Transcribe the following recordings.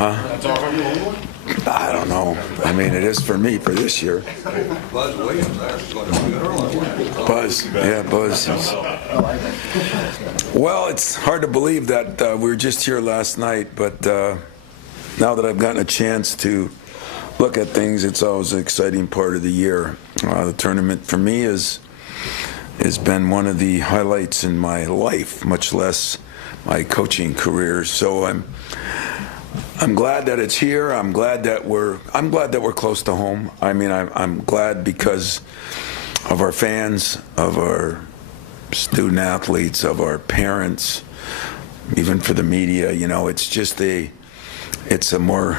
That's all from you. I don't know. I mean, it is for me for this year. Buzz Williams there. Buzz, yeah, Buzz. Well, it's hard to believe that we were just here last night, but now that I've gotten a chance to look at things, it's always an exciting part of the year. The tournament for me has been one of the highlights in my life, much less my coaching career. So I'm glad that it's here. I'm glad that we're close to home. I mean, I'm glad because of our fans, of our student athletes, of our parents, even for the media. You know, it's a more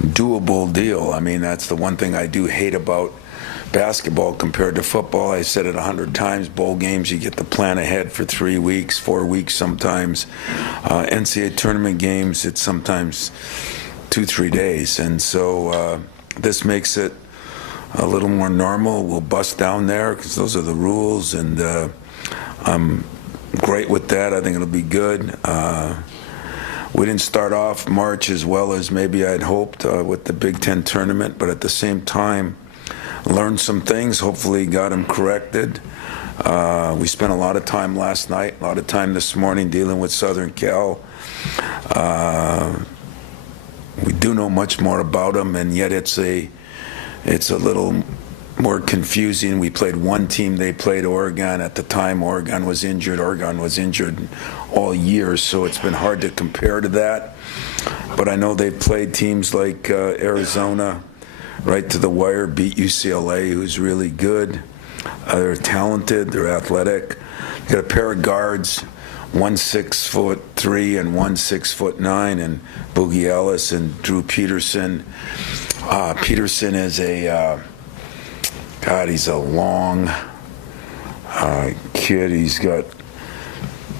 doable deal. I mean, that's the one thing I do hate about basketball compared to football. I said it 100 times. Bowl games, you get to plan ahead for 3 weeks, 4 weeks sometimes. NCAA tournament games, it's sometimes 2-3 days. And so this makes it a little more normal. We'll bust down there because those are the rules, and I'm great with that. I think it'll be good. We didn't start off March as well as maybe I'd hoped with the Big Ten tournament, but at the same time, learned some things, hopefully got them corrected. We spent a lot of time last night, a lot of time this morning dealing with Southern Cal. We do know much more about them, and yet it's a little more confusing. We played one team, they played Oregon. At the time, Oregon was injured. Oregon was injured all year, so it's been hard to compare to that. But I know they've played teams like Arizona, right to the wire, beat UCLA, who's really good. They're talented, they're athletic. They got a pair of guards, one 6'3" and one 6'9", and Boogie Ellis and Drew Peterson. Peterson is he's a long kid. He's got,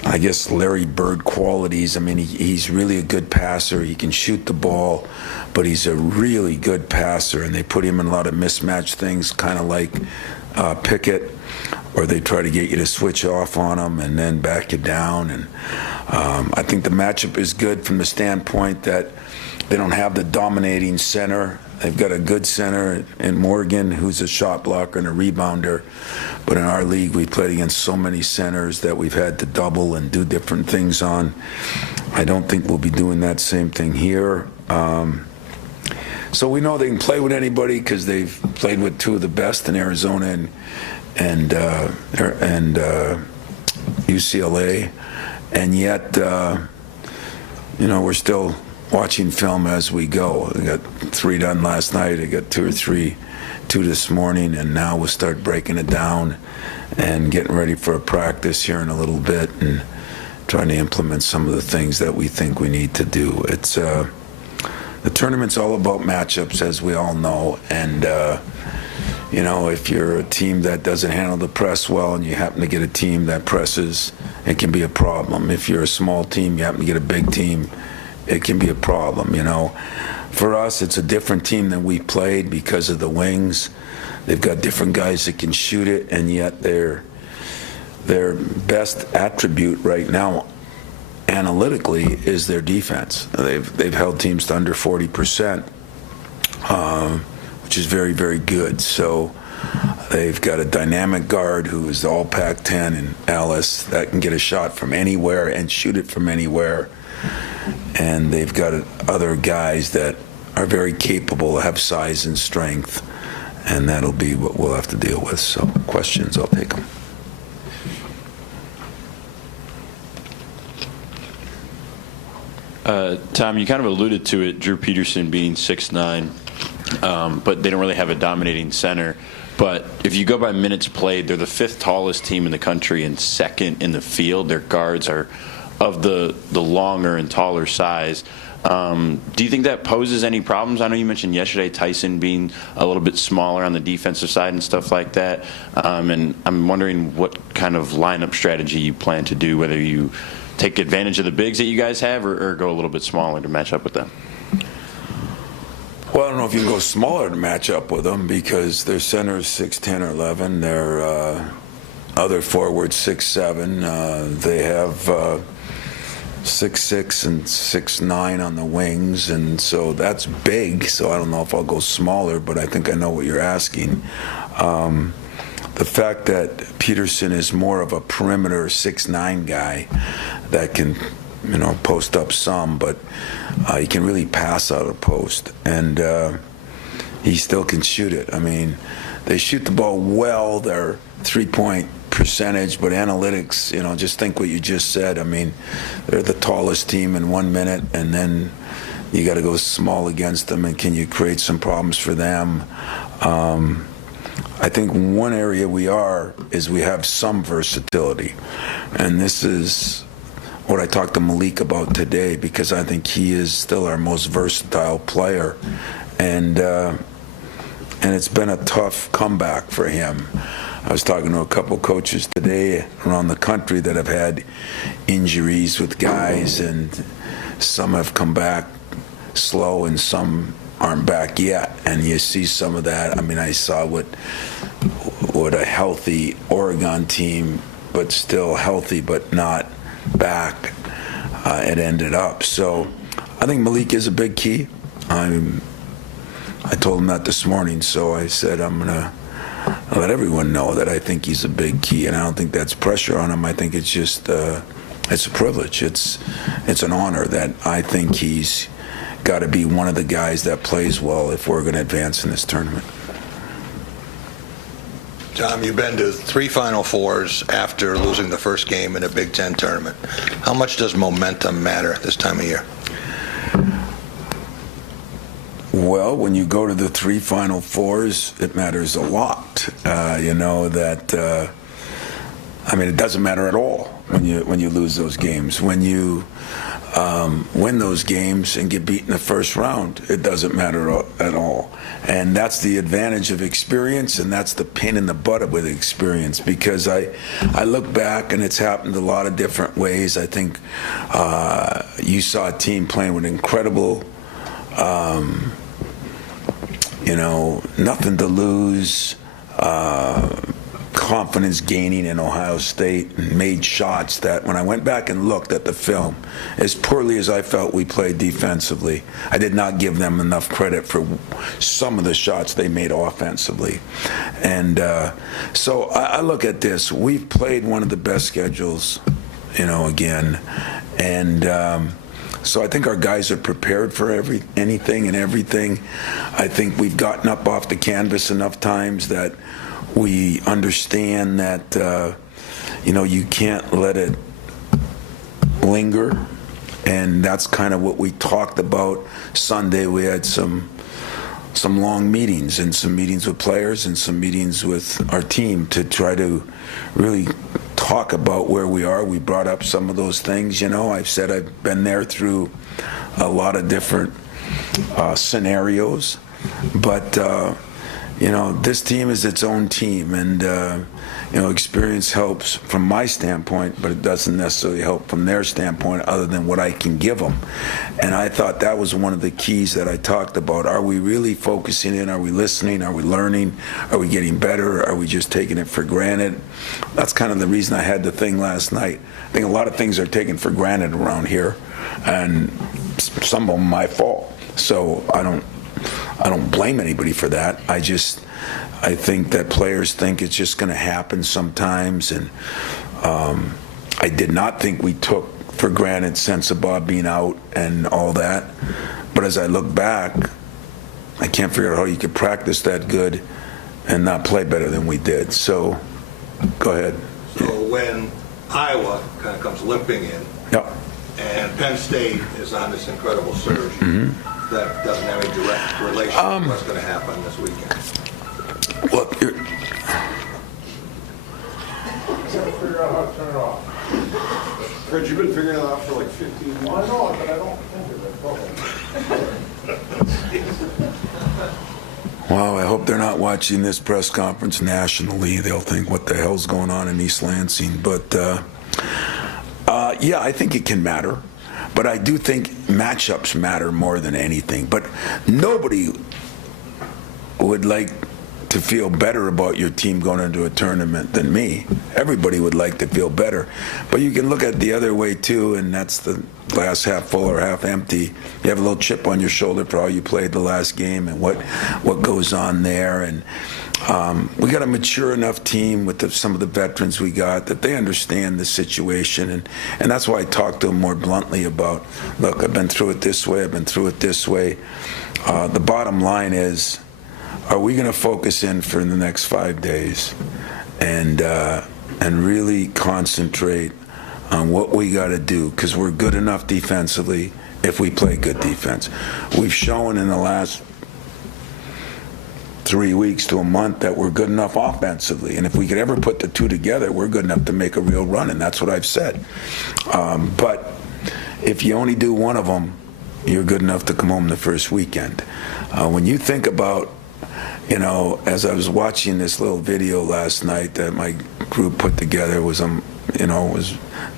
I guess, Larry Bird qualities. I mean, he's really a good passer. He can shoot the ball, but he's a really good passer, and they put him in a lot of mismatched things, kind of like Pickett, where they try to get you to switch off on him and then back you down. And I think the matchup is good from the standpoint that they don't have the dominating center. They've got a good center in Morgan, who's a shot blocker and a rebounder. But in our league, we played against so many centers that we've had to double and do different things on. I don't think we'll be doing that same thing here. So we know they can play with anybody because they've played with two of the best in Arizona and UCLA. And yet, we're still watching film as we go. We got 3 done last night. I got 2 this morning, and now we'll start breaking it down and getting ready for a practice here in a little bit and trying to implement some of the things that we think we need to do. It's the tournament's all about matchups, as we all know, and if you're a team that doesn't handle the press well and you happen to get a team that presses, it can be a problem. If you're a small team, you happen to get a big team, it can be a problem. For us, it's a different team than we played because of the wings. They've got different guys that can shoot it, and yet their best attribute right now, analytically, is their defense. They've held teams to under 40%, which is very, very good. So they've got a dynamic guard who is all Pac-10 and Alice that can get a shot from anywhere and shoot it from anywhere. And they've got other guys that are very capable, have size and strength, and that'll be what we'll have to deal with. So questions, I'll take them. Tom, you kind of alluded to it, Drew Peterson being 6'9", but they don't really have a dominating center. But if you go by minutes played, they're the 5th tallest team in the country and 2nd in the field. Their guards are of the longer and taller size. Do you think that poses any problems? I know you mentioned yesterday Tyson being a little bit smaller on the defensive side and stuff like that. And I'm wondering what kind of lineup strategy you plan to do, whether you take advantage of the bigs that you guys have or go a little bit smaller to match up with them. Well, I don't know if you can go smaller to match up with them because their center's 6'10" or 11. Their other forwards 6'7". They have 6'6" and 6'9" on the wings, and so that's big. So I don't know if I'll go smaller, but I think I know what you're asking. The fact that Peterson is more of a perimeter 6'9" guy that can, post up some, but he can really pass out of post, and he still can shoot it. I mean, they shoot the ball well. Their three-point percentage, but analytics, just think what you just said. I mean, they're the tallest team in 1 minute, and then you got to go small against them, and can you create some problems for them? I think one area we have some versatility, and this is what I talked to Malik about today, because I think he is still our most versatile player, and it's been a tough comeback for him. I was talking to a couple coaches today around the country that have had injuries with guys, and some have come back slow and some aren't back yet, and you see some of that. I mean, I saw what a healthy Oregon team, but still healthy but not back, it ended up. So I think Malik is a big key. I told him that this morning, so I said I'm going to let everyone know that I think he's a big key, and I don't think that's pressure on him. I think it's just it's a privilege. It's an honor that I think he's got to be one of the guys that plays well if we're going to advance in this tournament. Tom, you've been to 3 Final Fours after losing the first game in a Big Ten tournament. How much does momentum matter at this time of year? Well, when you go to the 3 Final Fours, it matters a lot. It doesn't matter at all when you lose those games. When you win those games and get beat in the first round, it doesn't matter at all. And that's the advantage of experience, and that's the pain in the butt with experience, because I look back, and it's happened a lot of different ways. I think you saw a team playing with incredible nothing to lose, confidence gaining in Ohio State, and made shots that when I went back and looked at the film, as poorly as I felt we played defensively, I did not give them enough credit for some of the shots they made offensively. And so I look at this. We've played one of the best schedules, again. And so I think our guys are prepared for anything and everything. I think we've gotten up off the canvas enough times that we understand that, you can't let it linger. And that's kind of what we talked about Sunday. We had some long meetings, and some meetings with players and some meetings with our team to try to really talk about where we are. We brought up some of those things. I've said I've been there through a lot of different scenarios, but this team is its own team, and experience helps from my standpoint, but it doesn't necessarily help from their standpoint other than what I can give them. And I thought that was one of the keys that I talked about. Are we really focusing in? Are we listening? Are we learning? Are we getting better? Are we just taking it for granted? That's kind of the reason I had the thing last night. I think a lot of things are taken for granted around here, and some of them my fault. So I don't blame anybody for that. I think that players think it's just going to happen sometimes, and I did not think we took for granted sense of Bob being out and all that. But as I look back, I can't figure out how you could practice that good and not play better than we did. So, go ahead. So when Iowa kind of comes limping in, Yep. and Penn State is on this incredible surge, that doesn't have a direct relation to what's going to happen this weekend. Well, Can't figure out how to turn it off. Fred, you've been figuring it out for like 15 years. Well, I know it, but I don't think of it. Well, I hope they're not watching this press conference nationally. They'll think, what the hell's going on in East Lansing? But, yeah, I think it can matter. But I do think matchups matter more than anything. But nobody would like to feel better about your team going into a tournament than me. Everybody would like to feel better. But you can look at the other way too, and that's the glass half full or half empty. You have a little chip on your shoulder for how you played the last game and what goes on there. And we got a mature enough team with some of the veterans we got that they understand the situation. And that's why I talk to them more bluntly about, look, I've been through it this way, I've been through it this way. The bottom line is, are we going to focus in for the next 5 days and really concentrate on what we got to do, because we're good enough defensively if we play good defense. We've shown in the last 3 weeks to a month that we're good enough offensively, and if we could ever put the two together, we're good enough to make a real run, and that's what I've said. But if you only do one of them, you're good enough to come home the first weekend. When you think about, you know, as I was watching this little video last night that my group put together, was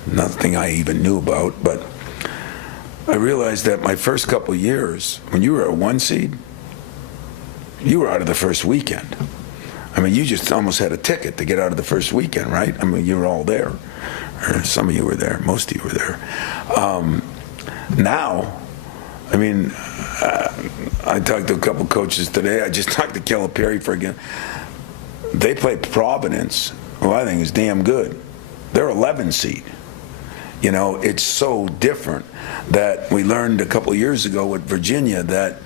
nothing I even knew about, but I realized that my first couple of years, when you were a 1 seed, you were out of the first weekend. I mean, you just almost had a ticket to get out of the first weekend, right? I mean, you were all there. Or some of you were there. Most of you were there. Now, I mean, I talked to a couple coaches today. I just talked to Calipari for again. They played Providence, who I think is damn good. They're 11 seed. You know, it's so different that we learned a couple of years ago with Virginia that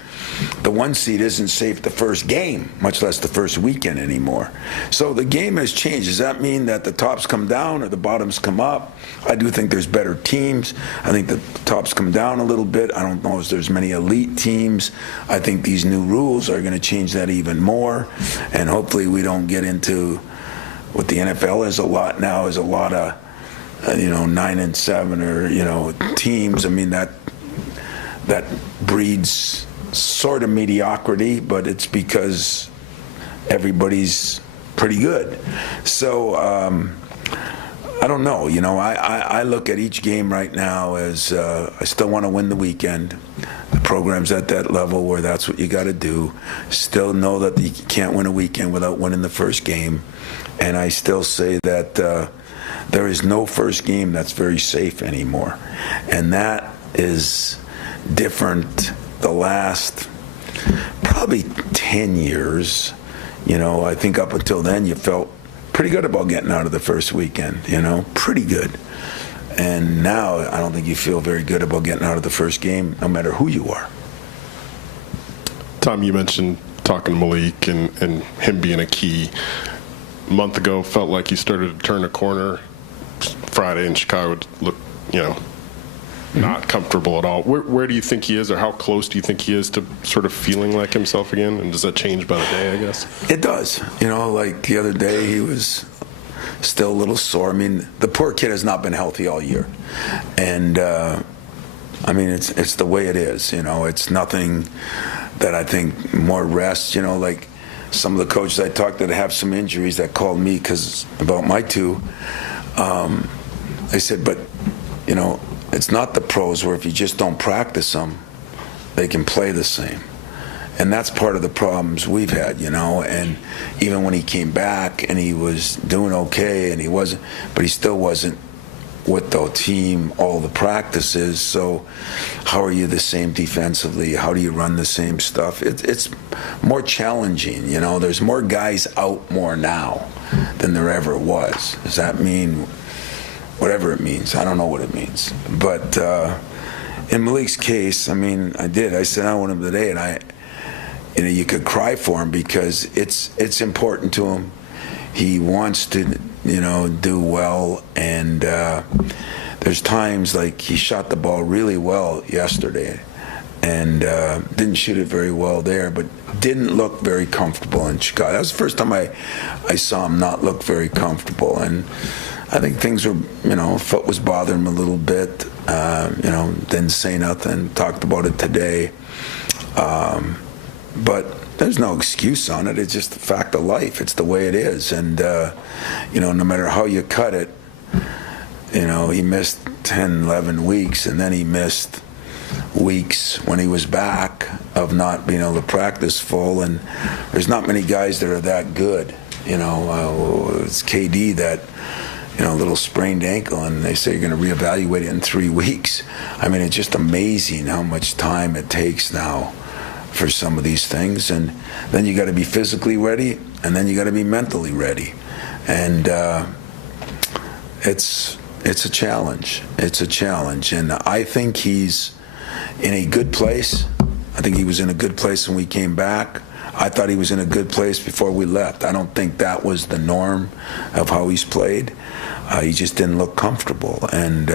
the 1 seed isn't safe the first game, much less the first weekend anymore. So the game has changed. Does that mean that the tops come down or the bottoms come up? I do think there's better teams. I think the tops come down a little bit. I don't know if there's many elite teams. I think these new rules are going to change that even more. And hopefully we don't get into what the NFL is a lot now, is a lot of 9 and 7 or teams. I mean, that breeds sort of mediocrity, but it's because everybody's pretty good. So I don't know. I look at each game right now as I still want to win the weekend. The program's at that level where that's what you got to do. Still know that you can't win a weekend without winning the first game. And I still say that there is no first game that's very safe anymore. And that is different the last probably 10 years. I think up until then you felt pretty good about getting out of the first weekend, pretty good. And now I don't think you feel very good about getting out of the first game, no matter who you are. Tom, you mentioned talking to Malik and him being a key. A month ago, felt like he started to turn a corner. Friday in Chicago looked, not comfortable at all. Where do you think he is, or how close do you think he is to sort of feeling like himself again? And does that change by the day, I guess? It does. Like the other day, he was still a little sore. I mean, the poor kid has not been healthy all year. And, it's the way it is. It's nothing that I think more rest, like some of the coaches I talked to that have some injuries that called me about my two. They said, but, it's not the pros where if you just don't practice them, they can play the same. And that's part of the problems we've had, and even when he came back and he was doing okay and but he still wasn't with the team, all the practices. So how are you the same defensively? How do you run the same stuff? It's more challenging, There's more guys out more now than there ever was. Does that mean whatever it means? I don't know what it means. But in Malik's case, I sat down with him today, and you could cry for him because it's important to him. He wants to, do well, and there's times like he shot the ball really well yesterday, and didn't shoot it very well there, but didn't look very comfortable in Chicago. That was the first time I saw him not look very comfortable, and I think things were, foot was bothering him a little bit. Didn't say nothing. Talked about it today. But there's no excuse on it. It's just the fact of life. It's the way it is. And, no matter how you cut it, he missed 10, 11 weeks, and then he missed weeks when he was back of not being able to practice full, and there's not many guys that are that good. It's KD that, little sprained ankle, and they say you're going to reevaluate it in 3 weeks. I mean, it's just amazing how much time it takes now for some of these things, and then you got to be physically ready, and then you got to be mentally ready, and it's a challenge. It's a challenge, and I think he's in a good place. I think he was in a good place when we came back. I thought he was in a good place before we left. I don't think that was the norm of how he's played. He just didn't look comfortable, and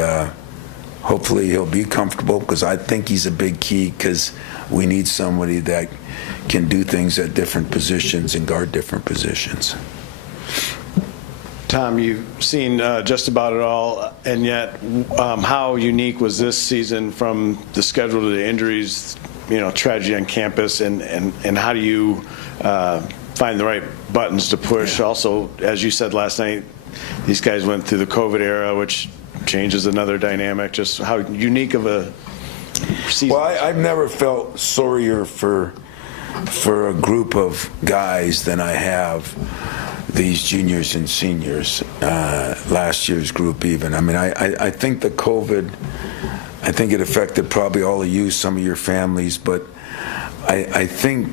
hopefully he'll be comfortable, because I think he's a big key, because we need somebody that can do things at different positions and guard different positions. Tom, you've seen just about it all, and yet how unique was this season from the schedule to the injuries, tragedy on campus, and how do you find the right buttons to push? Yeah. Also, as you said last night, these guys went through the COVID era, which changes another dynamic. Just how unique of a season. Well, I've never felt sorrier for a group of guys than I have these juniors and seniors, last year's group even. I mean, I think the COVID, I think it affected probably all of you, some of your families, but I think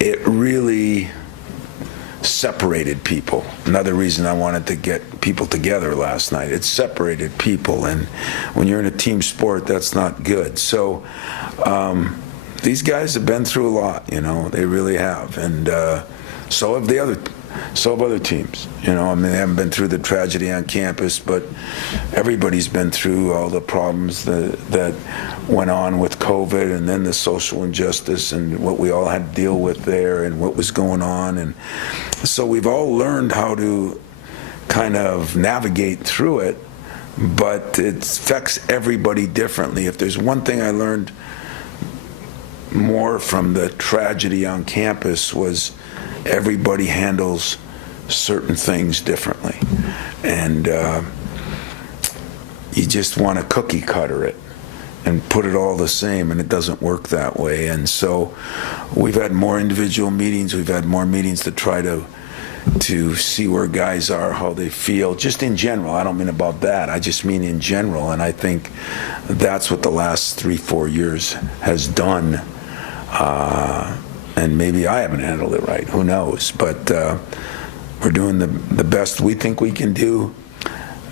it really separated people. Another reason I wanted to get people together last night. It separated people, and when you're in a team sport, that's not good. So these guys have been through a lot, they really have, and so have other teams. They haven't been through the tragedy on campus, but everybody's been through all the problems that went on with COVID, and then the social injustice and what we all had to deal with there and what was going on. And so we've all learned how to kind of navigate through it, but it affects everybody differently. If there's one thing I learned more from the tragedy on campus, was everybody handles certain things differently, and you just want to cookie cutter it and put it all the same, and it doesn't work that way. And so we've had more individual meetings, we've had more meetings to try to see where guys are, how they feel, just in general. I don't mean about that, I just mean in general, and I think that's what the last 3-4 years has done. And maybe I haven't handled it right, who knows, but we're doing the best we think we can do.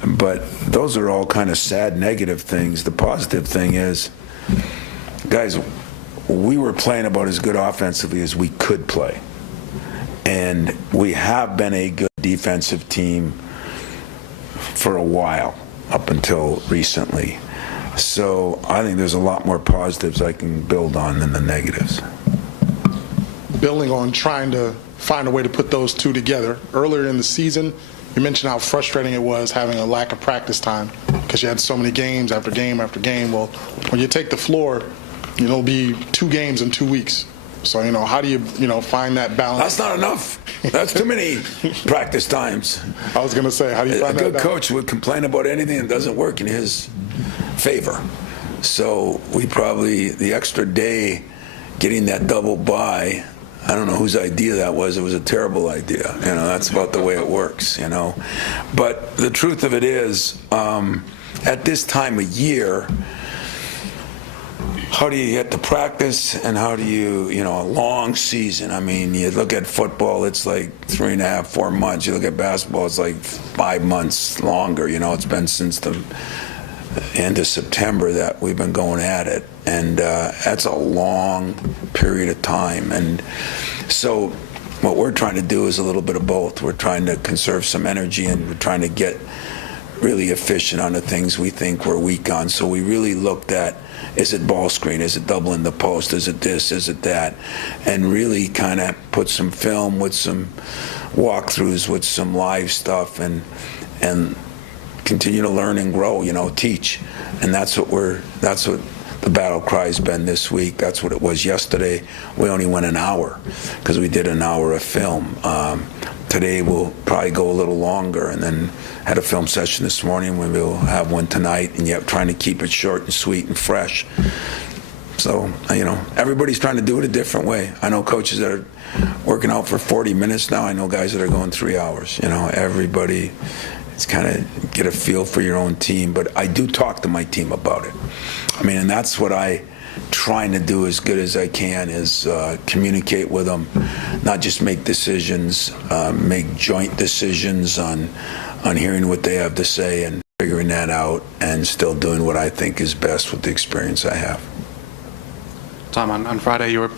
But those are all kind of sad negative things. The positive thing is, guys, we were playing about as good offensively as we could play, and we have been a good defensive team for a while, up until recently. So I think there's a lot more positives I can build on than the negatives. Building on trying to find a way to put those two together. Earlier in the season, you mentioned how frustrating it was having a lack of practice time because you had so many games after game after game. Well, when you take the floor, it'll be 2 games in 2 weeks. So, how do you, find that balance? That's not enough. That's too many practice times. I was going to say, how do you find that balance? A good coach would complain about anything that doesn't work in his favor. So the extra day getting that double bye, I don't know whose idea that was. It was a terrible idea. That's about the way it works, But the truth of it is, at this time of year, how do you get to practice, and how do you, a long season? I mean, you look at football, it's like 3.5, 4 months. You look at basketball, it's like 5 months longer. It's been since the end of September that we've been going at it, and that's a long period of time. And so what we're trying to do is a little bit of both. We're trying to conserve some energy, and we're trying to get really efficient on the things we think we're weak on. So we really looked at, is it ball screen, is it doubling the post, is it this, is it that, and really kind of put some film with some walkthroughs with some live stuff, and continue to learn and grow, teach. And that's what the battle cry's been this week. That's what it was yesterday. We only went an hour because we did an hour of film. today we'll probably go a little longer, and then had a film session this morning. We'll have one tonight, and yet trying to keep it short and sweet and fresh. So, everybody's trying to do it a different way. I know coaches that are working out for 40 minutes now. I know guys that are going 3 hours. Everybody, it's kind of get a feel for your own team. But I do talk to my team about it. And that's what I trying to do as good as I can is communicate with them, not just make decisions, make joint decisions on hearing what they have to say and figuring that out and still doing what I think is best with the experience I have. Tom, on Friday you were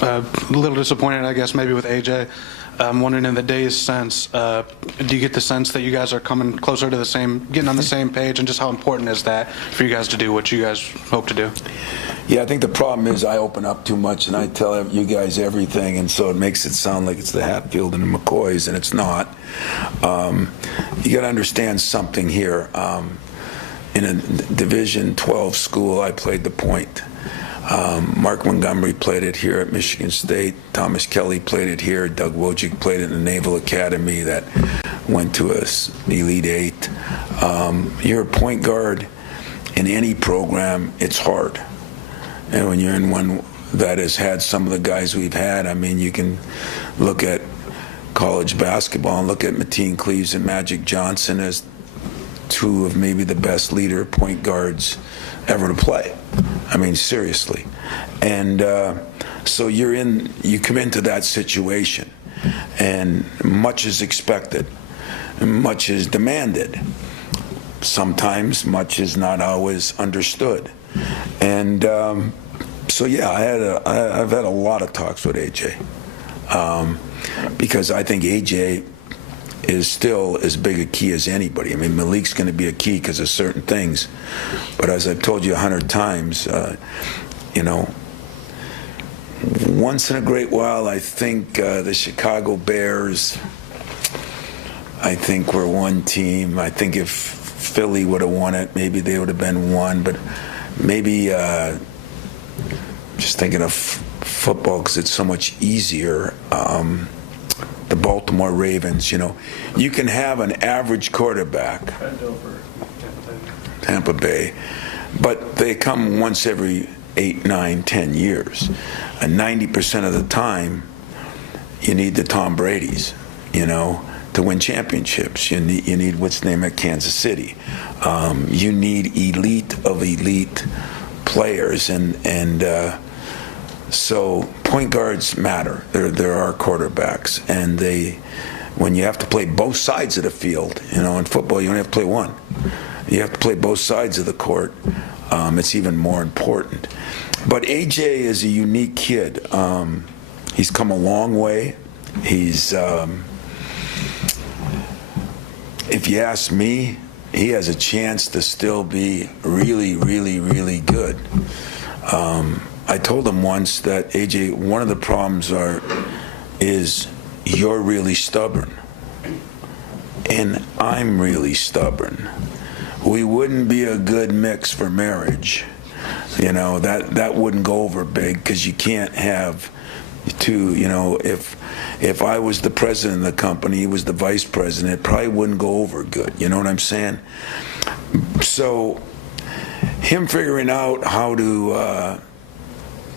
a little disappointed, I guess, maybe with AJ. I'm wondering in the days since, do you get the sense that you guys are coming closer to getting on the same page, and just how important is that for you guys to do what you guys hope to do? Yeah, I think the problem is I open up too much and I tell you guys everything, and so it makes it sound like it's the Hatfield and the McCoys, and it's not. You got to understand something here. In a Division 12 school, I played the point. Mark Montgomery played it here at Michigan State. Thomas Kelly played it here. Doug Wojcik played it in the Naval Academy that went to us Elite Eight. You're a point guard in any program, it's hard. And when you're in one that has had some of the guys we've had, you can look at college basketball and look at Mateen Cleaves and Magic Johnson as two of maybe the best leader point guards ever to play. Seriously. And so you come into that situation, and much is expected, and much is demanded. Sometimes much is not always understood. And so yeah, I've had a lot of talks with AJ, because I think AJ is still as big a key as anybody. Malik's going to be a key because of certain things, but as I've told you 100 times, once in a great while, I think the Chicago Bears, I think we're one team. I think if Philly would have won it, maybe they would have been one, but maybe just thinking of football because it's so much easier. The Baltimore Ravens, you can have an average quarterback, Tampa Bay, but they come once every 8, 9, 10 years. And 90% of the time, you need the Tom Brady's, to win championships. You need what's the name at Kansas City. You need elite of elite players, and so point guards matter. There are quarterbacks, and when you have to play both sides of the field, in football you only have to play one. You have to play both sides of the court. It's even more important. But AJ is a unique kid. He's come a long way. He's, if you ask me, he has a chance to still be really, really, really good. I told him once that, AJ, one of the problems is you're really stubborn, and I'm really stubborn. We wouldn't be a good mix for marriage. That wouldn't go over big, because you can't have two. If I was the president of the company, he was the vice president, it probably wouldn't go over good. You know what I'm saying? So him figuring out how to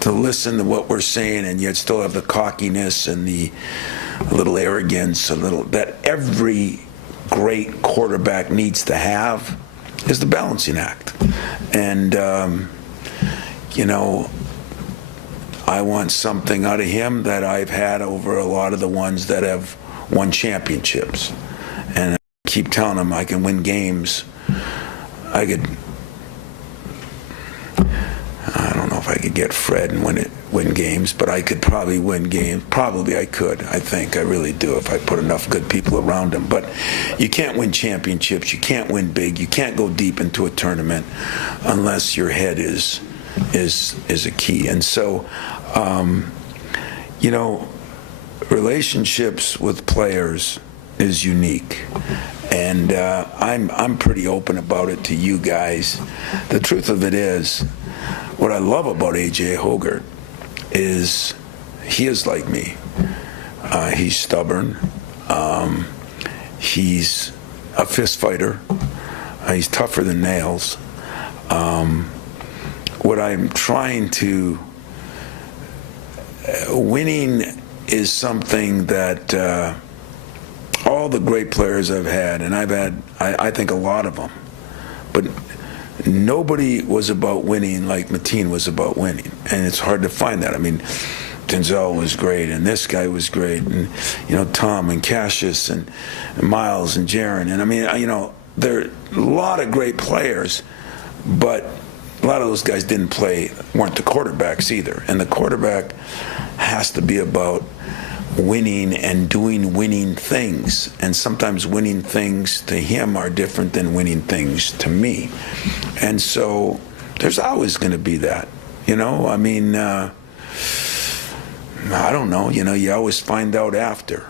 listen to what we're saying and yet still have the cockiness and the little arrogance, that every great quarterback needs to have, is the balancing act. And I want something out of him that I've had over a lot of the ones that have won championships. And I keep telling him I can win games. I don't know if I could get Fred and win games, but I could probably win games. Probably I could. I think I really do if I put enough good people around him. But you can't win championships. You can't win big. You can't go deep into a tournament unless your head is a key. And so, relationships with players is unique. And I'm pretty open about it to you guys. The truth of it is, what I love about A.J. Hoggart is he is like me. He's stubborn. He's a fist fighter. He's tougher than nails. What I'm trying to winning is something that all the great players I've had, and I've had, I think, a lot of them, but nobody was about winning like Mateen was about winning, and it's hard to find that. I mean, Denzel was great, and this guy was great, and Tom and Cassius and Miles and Jaron, and I mean, there are a lot of great players, but a lot of those guys weren't the quarterbacks either, and the quarterback has to be about winning and doing winning things, and sometimes winning things to him are different than winning things to me, and so there's always going to be that. I mean, I don't know. You always find out after.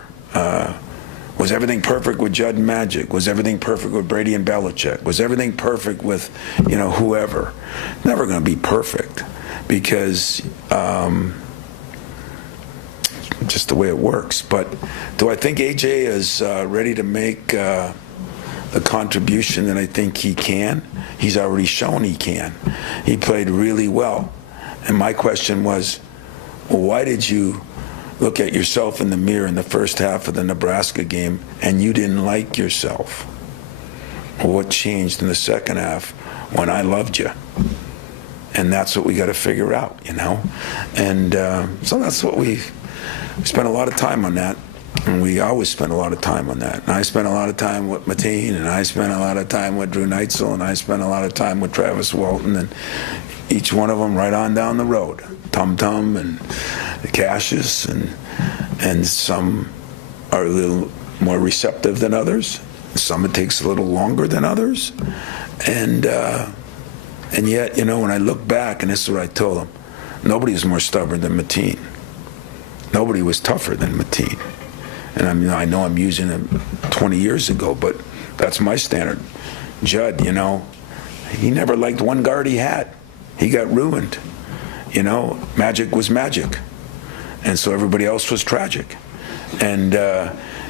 Was everything perfect with Judd and Magic? Was everything perfect with Brady and Belichick? Was everything perfect with, whoever? Never going to be perfect, because just the way it works. But do I think AJ is ready to make the contribution that I think he can? He's already shown he can. He played really well. And my question was, well, why did you look at yourself in the mirror in the first half of the Nebraska game and you didn't like yourself? Well, what changed in the second half when I loved you? And that's what we got to figure out, And so that's what we spent a lot of time on that. And we always spend a lot of time on that. And I spent a lot of time with Mateen, and I spent a lot of time with Drew Neitzel, and I spent a lot of time with Travis Walton, and each one of them right on down the road. Tum Tum and Cassius, and some are a little more receptive than others. Some it takes a little longer than others. And yet, when I look back, and this is what I told them, nobody was more stubborn than Mateen. Nobody was tougher than Mateen. And I know I'm using him 20 years ago, but that's my standard. Judd, he never liked one guard he had. He got ruined. Magic was magic. And so everybody else was tragic. And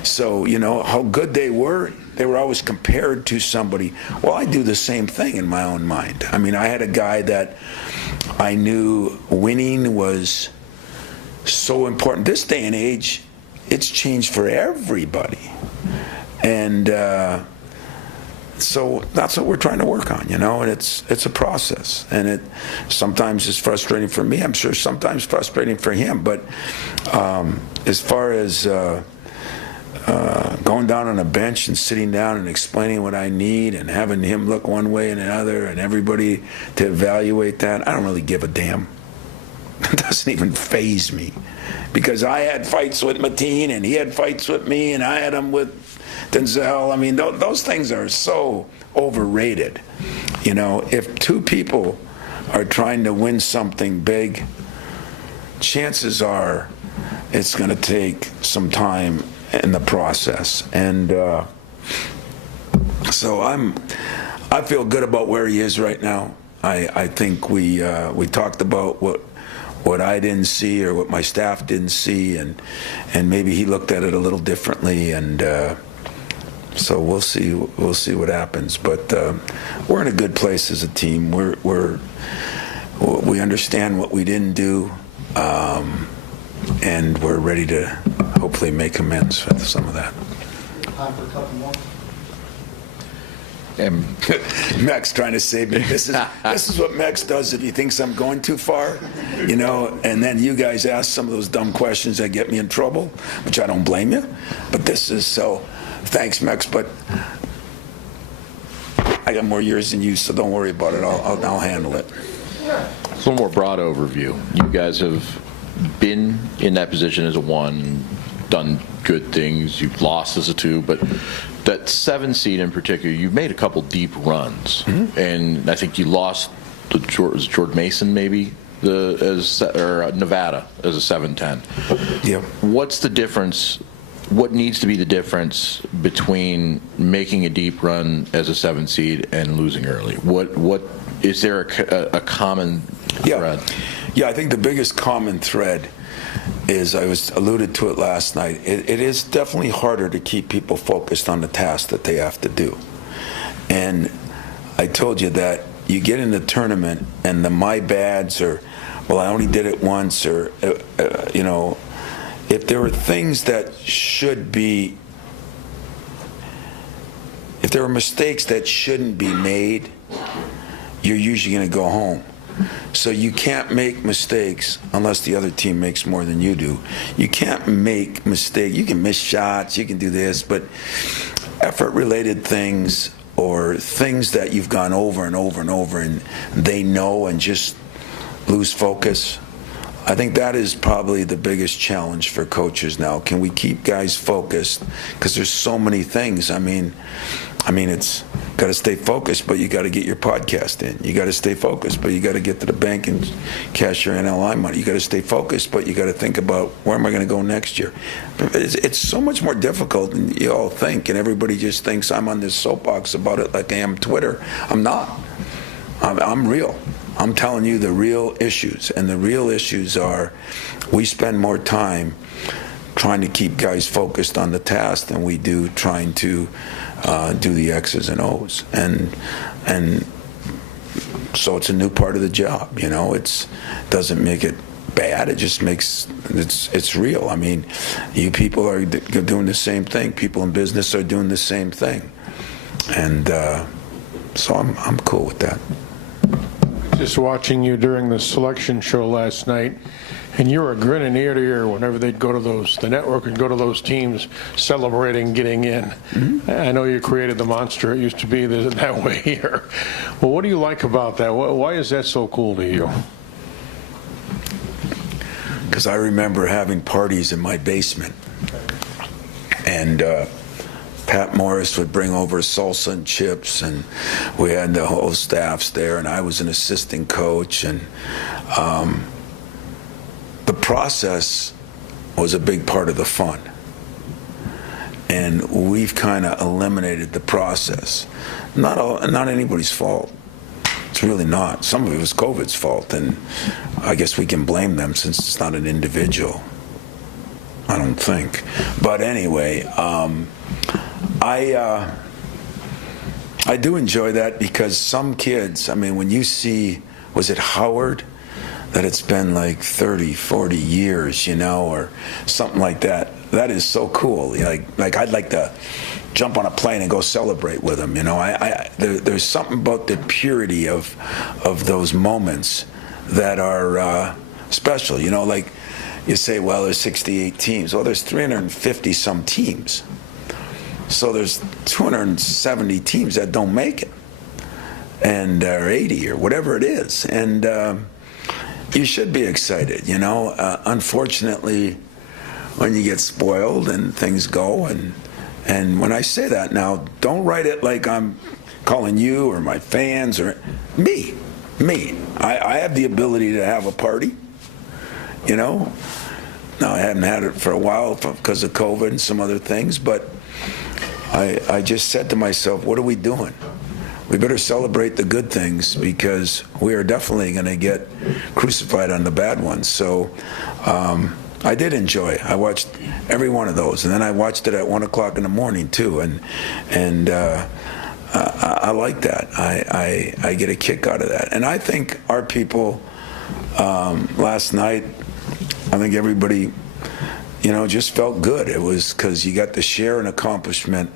so, how good they were always compared to somebody. Well, I do the same thing in my own mind. I mean, I had a guy that I knew winning was so important. This day and age, it's changed for everybody. And so that's what we're trying to work on, and it's a process. And it sometimes is frustrating for me. I'm sure sometimes frustrating for him. But as far as going down on a bench and sitting down and explaining what I need and having him look one way and another and everybody to evaluate that, I don't really give a damn. It doesn't even faze me, because I had fights with Mateen and he had fights with me and I had them with Denzel. I mean, those things are so overrated. If two people are trying to win something big, chances are it's going to take some time in the process. And so I feel good about where he is right now. I think we talked about what I didn't see or what my staff didn't see, and maybe he looked at it a little differently, and so we'll see what happens. But we're in a good place as a team. We understand what we didn't do, and we're ready to hopefully make amends with some of that. Time for a couple more. Max trying to save me. This is what Max does if he thinks I'm going too far, and then you guys ask some of those dumb questions that get me in trouble, which I don't blame you. But this is so. Thanks, Max, but I got more years than you, so don't worry about it. I'll handle it. A little more broad overview. You guys have been in that position as a 1, done good things. You've lost as a 2, but that 7 seed in particular, you've made a couple deep runs, and I think you lost to George Mason maybe or Nevada as a 7-10. Yep. What's the difference? What needs to be the difference between making a deep run as a 7 seed and losing early? What is there a common thread? Yeah, I think the biggest common thread is, I was alluded to it last night, it is definitely harder to keep people focused on the task that they have to do. And I told you that you get in the tournament and the my bads, or, well, I only did it once, or, you know, if there are things that should be, if there are mistakes that shouldn't be made, you're usually going to go home. So you can't make mistakes unless the other team makes more than you do. You can't make mistakes. You can miss shots, you can do this, but effort-related things, or things that you've gone over and over and over and they know, and just lose focus, I think that is probably the biggest challenge for coaches now. Can we keep guys focused? Because there's so many things. I mean, it's got to stay focused, but you got to get your podcast in. You got to stay focused, but you got to get to the bank and cash your NLI money. You got to stay focused, but you got to think about, where am I going to go next year? It's so much more difficult than you all think, and everybody just thinks I'm on this soapbox about it like I am Twitter. I'm not. I'm real. I'm telling you the real issues, and the real issues are, we spend more time trying to keep guys focused on the task than we do trying to do the X's and O's, and so it's a new part of the job. You know, it doesn't make it bad. It just makes it's real. I mean, you people are doing the same thing. People in business are doing the same thing, and so I'm cool with that. Just watching you during the selection show last night, and you were grinning ear to ear whenever they'd go to the network would go to those teams celebrating getting in. Mm-hmm. I know you created the monster. It used to be that way here. Well, what do you like about that? Why is that so cool to you? Because I remember having parties in my basement, and Pat Morris would bring over salsa and chips, and we had the whole staffs there, and I was an assistant coach, and the process was a big part of the fun. And we've kind of eliminated the process. Not anybody's fault. It's really not. Some of it was COVID's fault, and I guess we can blame them since it's not an individual. I don't think. But anyway, I do enjoy that, because some kids, I mean, when you see, was it Howard, that it's been like 30, 40 years, you know, or something like that. That is so cool. Like I'd like to jump on a plane and go celebrate with them, you know. There's something about the purity of those moments that are special, you know. Like you say, well, there's 68 teams. Well, there's 350 some teams. So there's 270 teams that don't make it, and or 80 or whatever it is, and you should be excited, you know. Unfortunately, when you get spoiled and things go, and when I say that now, don't write it like I'm calling you or my fans or me. I have the ability to have a party, you know. Now, I haven't had it for a while because of COVID and some other things, but I just said to myself, what are we doing? We better celebrate the good things, because we are definitely going to get crucified on the bad ones. So I did enjoy it. I watched every one of those, and then I watched it at 1 o'clock in the morning too, and I like that. I get a kick out of that, and I think our people last night, I think everybody, you know, just felt good. It was because you got to share an accomplishment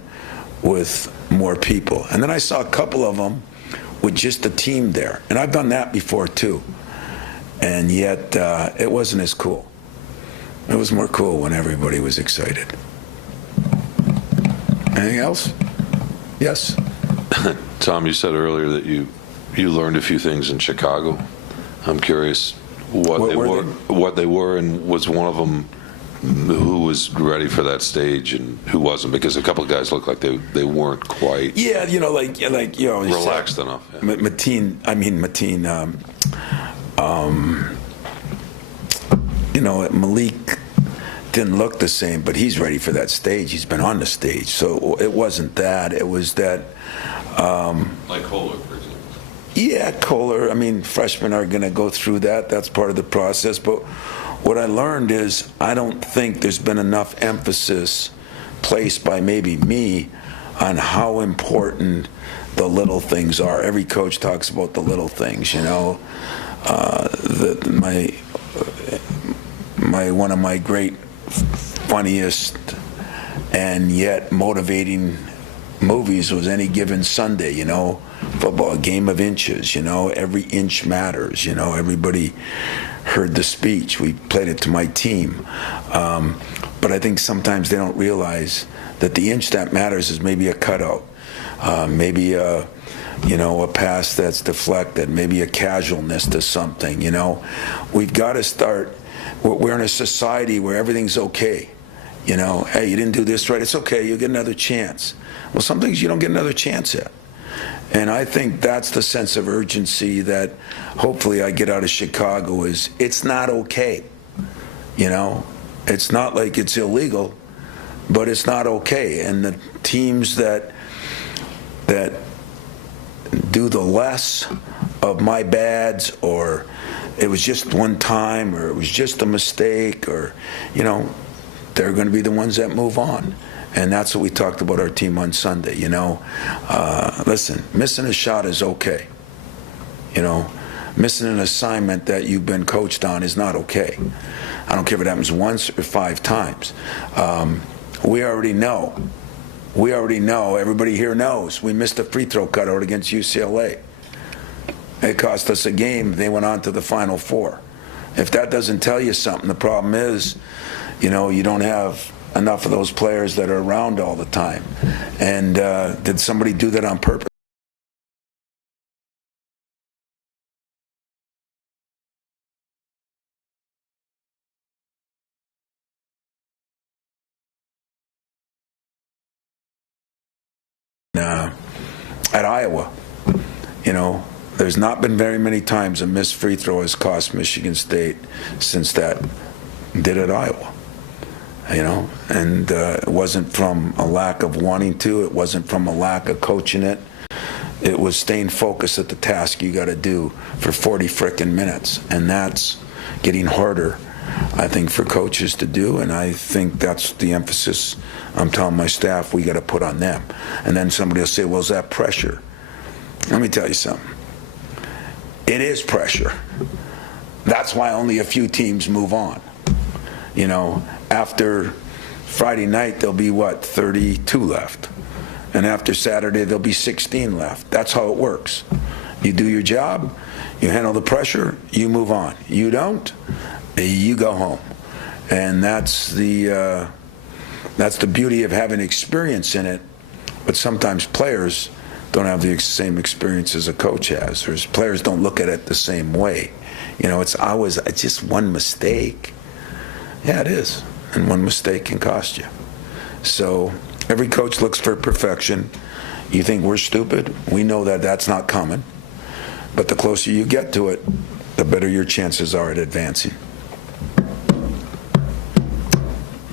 with more people. And then I saw a couple of them with just a team there. And I've done that before too. And yet it wasn't as cool. It was more cool when everybody was excited. Anything else? Yes? Tom, you said earlier that you learned a few things in Chicago. I'm curious what they were, and was one of them who was ready for that stage and who wasn't, because a couple of guys looked like they weren't quite. Yeah, you know, like you know, relaxed enough. Yeah. Mateen. You know, Malik didn't look the same, but he's ready for that stage. He's been on the stage, so it wasn't that. It was that. Like Kohler, for example. Yeah, Kohler. I mean, freshmen are going to go through that. That's part of the process. But what I learned is I don't think there's been enough emphasis placed by maybe me on how important the little things are. Every coach talks about the little things, you know. One of my great, funniest, and yet motivating movies was Any Given Sunday, you know. Football, a game of inches, you know. Every inch matters, you know. Everybody heard the speech. We played it to my team. But I think sometimes they don't realize that the inch that matters is maybe a cutout, maybe a pass that's deflected, maybe a casualness to something, you know. We've got to start, we're in a society where everything's okay. You know, hey, you didn't do this right, it's okay, you'll get another chance. Well, some things you don't get another chance at. And I think that's the sense of urgency that hopefully I get out of Chicago is it's not okay. You know, it's not like it's illegal, but it's not okay. And the teams that do the less of my bads, or it was just one time, or it was just a mistake, or, you know, they're going to be the ones that move on. And that's what we talked about our team on Sunday, you know. Listen, missing a shot is okay. You know, missing an assignment that you've been coached on is not okay. I don't care if it happens once or 5 times. We already know. Everybody here knows. We missed a free throw cutout against UCLA. It cost us a game. They went on to the Final Four. If that doesn't tell you something, the problem is, you know, you don't have enough of those players that are around all the time. And did somebody do that on purpose? At Iowa, you know, there's not been very many times a missed free throw has cost Michigan State since that did at Iowa. You know, and it wasn't from a lack of wanting to, it wasn't from a lack of coaching it. It was staying focused at the task you got to do for 40 frickin' minutes. And that's getting harder, I think, for coaches to do. And I think that's the emphasis I'm telling my staff we got to put on them. And then somebody will say, well, is that pressure? Let me tell you something. It is pressure. That's why only a few teams move on. You know, after Friday night, there'll be, 32 left. And after Saturday, there'll be 16 left. That's how it works. You do your job, you handle the pressure, you move on. You don't, you go home. And that's the beauty of having experience in it. But sometimes players don't have the same experience as a coach has. Or players don't look at it the same way. You know, it's just one mistake. Yeah, it is. And one mistake can cost you. So every coach looks for perfection. You think we're stupid? We know that that's not coming. But the closer you get to it, the better your chances are at advancing.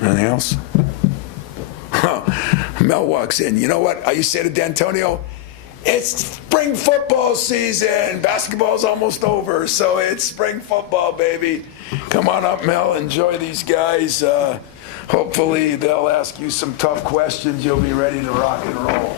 Anything else? Mel walks in. You know what I used to say to D'Antonio? It's spring football season. Basketball's almost over, so it's spring football, baby. Come on up, Mel. Enjoy these guys. Hopefully they'll ask you some tough questions. You'll be ready to rock and roll.